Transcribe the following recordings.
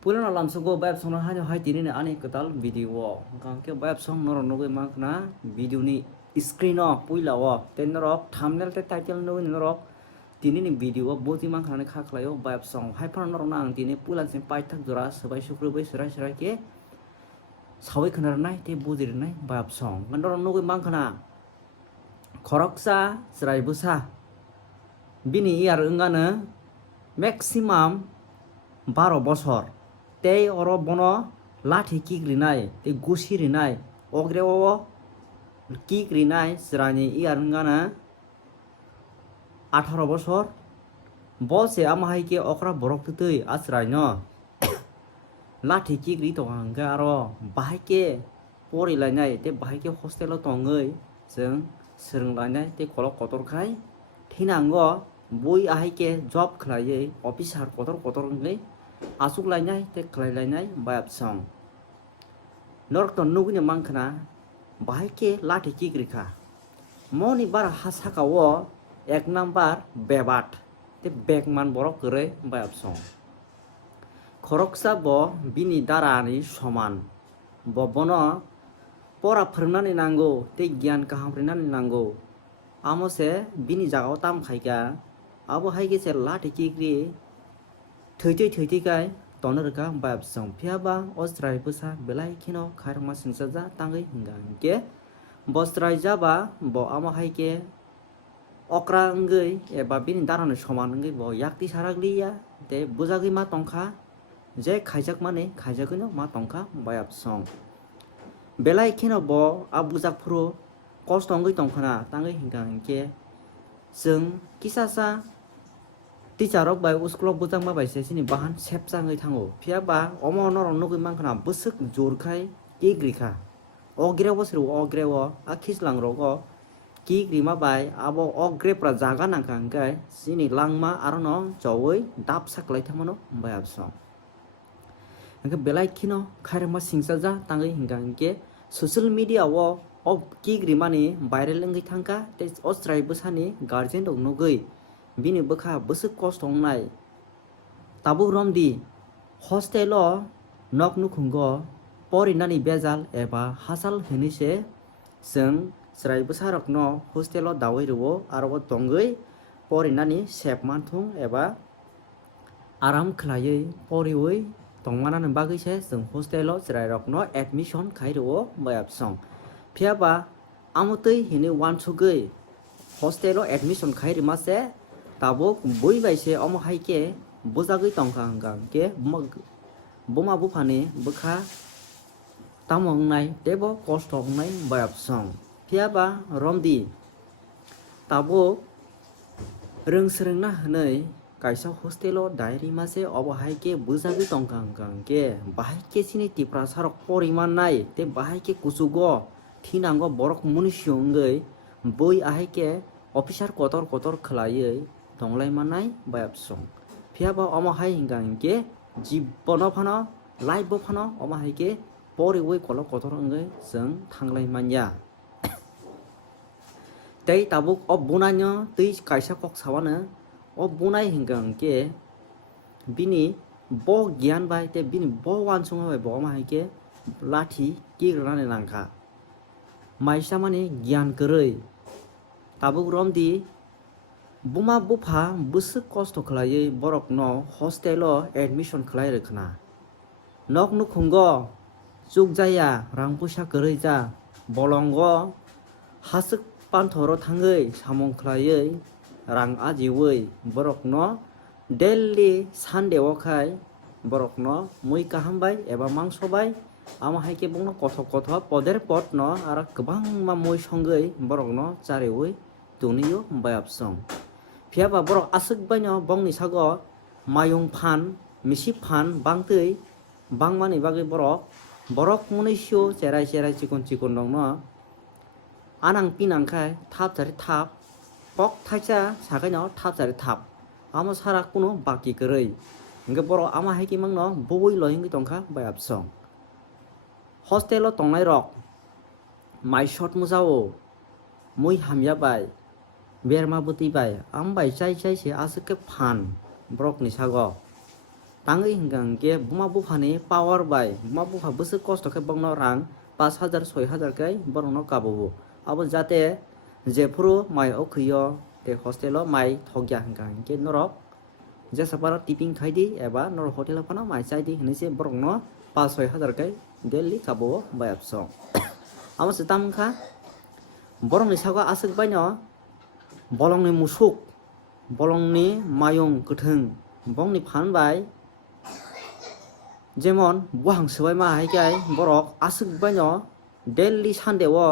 Pulang alam sugo bayap song na hanya hai tini ni ani ketal video kang ke bayap song noro nogo mak na video ni screen o puila o ten norok thumbnail te title no norok tini ni video boti mak na kha khlayo bayap song hai pan norok na ang tini pulan sin pai thak jora sabai sukru bai serai serai ke sawi khanar nai te bodi nai bayap song noro nogo mak na khoroksa serai busa bini yar engana maximum 12 বছর tei oro bono lathi kikrinai tei gusi rinai ogre o kikrinai srani iarngana 18 বছর bose amahaike okra borok tutui asrai no lathi kikri to hanga aro bahike pori lainai te bahike hostel tongoi jeng srunglainai te kolok kotor khai thinango boi ahaike job khlaiei officer kotor kotor ngai asuk lainai te khlai lainai bayap song norok to nugni mangkhana bahike lathi kikrikha moni bar hasaka o ek number bebat te bekman borok kore bayap song khoroksa bo bini darani soman bo bono pora phirnani nango te gyan kaham rinani nango amose bini jagao tam khaika abo haike se lathi kikri thoi kai tonorka bayap song phiaba ostrai busa belai khino kharma singsaja tangai hinga ke bostrai jaba bo ama haike okra ngai eba bini darano soman ngai bo yakti saragliya te bujagi ma tongkha je khaijak mane khaijagino ma tongkha bayap song belai khino bo abujak phuru kosto ngai tongkhana tangai hinga ke जों kisasa teacher rok bai usklok bujang ma bai se sini bahan sepjangai thango phiaba omo norok nugui mangkhana busuk jorkhai kigrikha ogre bosru ogre o akhis lang rogo kigri ma bai abo ogre pra jaga nangka angkai sini langma arono chowoi dap saklai thamano bai absong angka belai khino khairma singsaja tangai hingka angke social media o of kigri mani viral ngai thangka te ostrai busani guardian rok nugui bini bokha busuk kost hongnai tabu romdi hostel o nok nukhungo porinani bezal eba hasal hinise जों srai busarok no hostel o dawai ruo aro tongoi porinani sepmanthung eba aram khlaiei porioi tongmanani bagui se जों hostel o srai rok no admission khai ruo bayap song phiaba amutui hini wansugui hostel o admission khai rima se tabuk boi bai se omo haike bujagui tongkha hangka ke boma bufani bukha tamong nai tebo kosto nai bayap song phiaba romdi tabuk rungsrungna hnei kaisa hostel o diary mase obo haike bujagui tongkha hangka ke bahaike sini tipra sarok poriman nai te bahaike kusugo thinango borok munisyo ngai boi ahaike officer kotor kotor khlaiei tonglai manai bayap song phiaba omo hai hingka ke jibbono phano live bo phano omo haike pori oi kolok kotor ngai जों thanglai manya tei tabuk o bunanyo tei kaisa kok sawana o bunai hingka ke bini bo gyan bai te bini bo wansung bai bo omo haike lathi kigrani nangkha maisa mani gyan koroi tabuk romdi buma bufa busuk kosto khlaiei borok no hostel o admission khlai rokna nok nukhungo chukjaya rang puisa koroi ja bolongo hasuk panthoro thangoi samong khlaiei rang ajiwoi borok no daily sunday o khai borok no mui kaham bai eba mangso bai ama haike bungno kothok kothok poder pot no ara kwbang ma moi songoi borok no chareoi tuniyo bayap song phiaba borok asuk baino bongni sago mayung phan misi phan bangtui bangmani bagui borok munisyo cherai cherai chikon chikon dong no anang pinang khai thap chari thap pok thaisa sagai no thap chari thap amo sara kuno baki koroi hingke borok ama haike mangno boi lohingi tongkha bayap song hostel o tongnai rok mai shot mujao mui hamya bai berma buti bai am bai chai chai se asuk ke phan brok ni sago tangi hinggang ke buma bufa ni power by buma bufa busu kosto ke bongno rang 5,000 6,000 kai borno kabobo abo jate jefuru mai okhiyo te hostelo mai thogya hinggang ke norok jesapara tipping khaidi eba norok hotel phano mai chaidi hinise borno 5,000 kai daily kabobo bayapso amo sitam kha borong ni sago asuk baino bolong ni musuk bolong ni mayung kuthung bong ni phan bai যেমন বহাং সবাই মা হাইকাই বরক আসুক বাইন daily সানডেও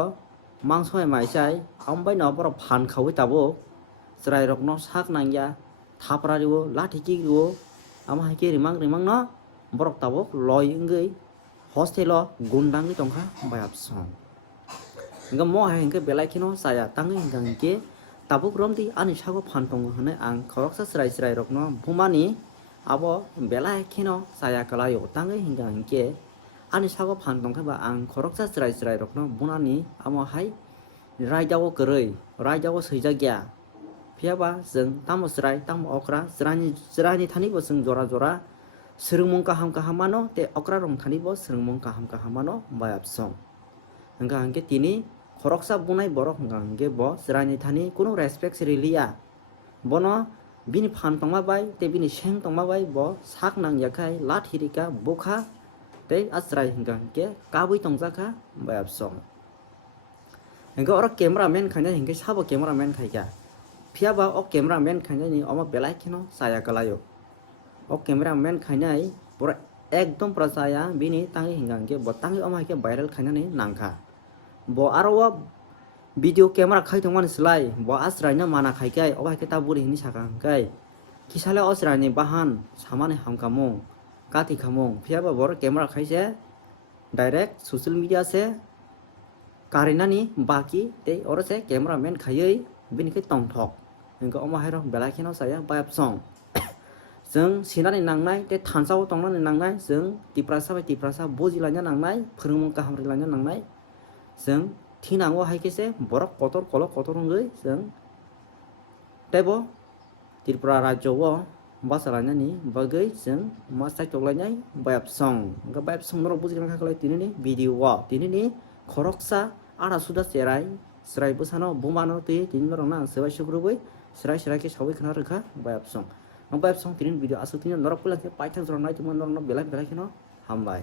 মাংস মাইসাই আমবাইন বরক fun খাওয়াই তাবো চরাই রকন শাক নাঙ্গিয়া থাপরারিও লাঠি কিগরিও আম হাইকে রিমাং রিমাং ন বরক তাবো লয় ইঙ্গই হস্টেল গুন্ডাংনি টংখা বায়াব সং ইঙ্গা ম হাই ইঙ্গা বেলাইখিনো সায়া তাঙ্গি ইঙ্গা ইঙ্গে তাবুক রমদি আনি সাগো ফান টং হনে আং খরকসা চরাই চরাই রকন ভুমানি abo belai kino saya kalayo tangai hingga hingke ani sago phantom khaba ang khoroksa chrai chrai rokno bunani amo hai raijawo koroi raijawo seijagya phiaba jeng tamo chrai tamo okra jrani thani bo jeng jora jora srungmung kaham mano te okra rong thani bo srungmung kaham mano bayap song hingga hingke tini khoroksa bunai borok hingga hingke bo jrani thani kuno respect sirilia bono bini phan tongma bai te bini seng tongma bai bo sak nang yakai lat hirika bokha te asrai hingga ke kabui tongjaka bayap song hingga ora cameraman khanya hingga sabo cameraman khaika phiaba o cameraman khanya ni oma belai khino saya kalayo o cameraman khanya pura ekdom prasaya bini tangi hingga ke bo tangi oma ke viral khanya ni nangkha bo aro video camera khai tongman slai bo asrai na mana khaikai obai ke taburi hini sakang kai kisale osrai ni bahan samane hamkamong kati khamong phiaba bor camera khaise direct social media se karinani baki te orose cameraman khayei bini ke tongthok engko oma hairo belai khino saya bayap song जों सिनानै नांनाय ते थानसाव तंनानै नांनाय जों तिप्रासा बुजिलायना नांनाय फोरोंमों गाहामरिलायना नांनाय जों थिनांगौ हायकेसे बरक Qatar कलक कतरंगै जों तेबो त्रिपुरा राज्यआव बासालायनायनि बागै जों मास्टार टगलायनाय बायाब सं गा बायाब सं नर बुजिलायना खालाय दिनैनि भिडिअआ दिनैनि खरकसा आदा सुदा सेराय स्राय बोसानो बुमानो ति दिनै रंना सेबाय सुग्रुबै स्राय के सावै खना रखा बायाब सं बायाब सं दिनैनि भिडिअ आसु दिनै नर पुलाके पाइथां जरनाय तुमन नर बेला बेला खनो हामबाय।